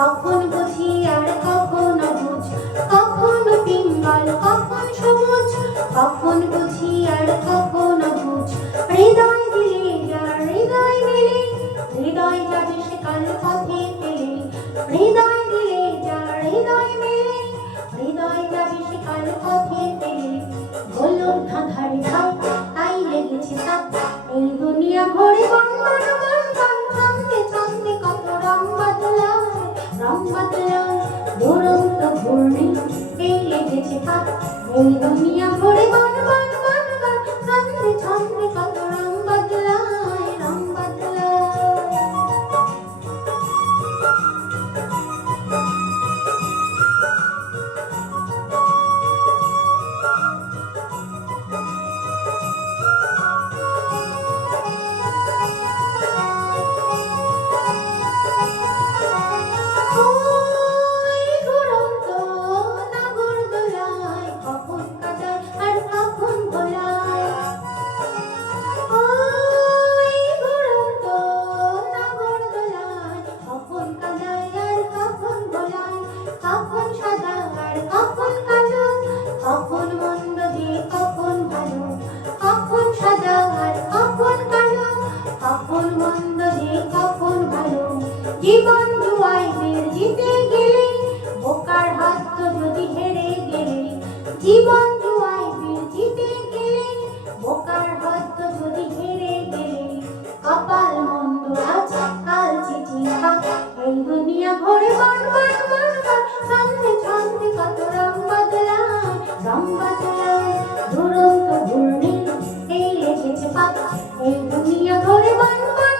কখন বুঝি আর কখন বুঝ, কখন পিঙ্গল কখন সবুজ, কখন বুঝি আর কখন বুঝ। হৃদয় দিলে যার হৃদয় মেলে, হৃদয় যাবে সে কাল পথে পেলে। হৃদয় দিলে যার হৃদয় মেলে, হৃদয় যাবে সে কাল পথে পেলে। গোলক ধাঁধার ধাপ তাই লেগেছে তাপ, এই দুনিয়া ভরে বন বন বন বন। ছন্দে ছন্দে কত রং বদলায়, রং বদলায় দুরন্ত ঘূর্ণি, এই লেগেছে তাপ, এই দুনিয়া ভরে বন বন বন বন। ছন্দে ছন্দে কত রং বদলায়, রং বদলায়। জীবন জুয়াইদের জিতে গেলে, বোকার হাত তো যদি হেরে গেলে। জীবন জুয়াইদের জিতে গেলে, বোকার হাত তো যদি হেরে গেলে। কপাল মন্দ আজ কাল চিঠি খাক, এই দুনিয়া ভরে বন বন বন বন। ছন্দে ছন্দে কত রং বদলায়, রং বদলায় দুরন্ত ঘূর্ণি, এই লেগেছে পাক, এই দুনিয়া ভরে বন বন।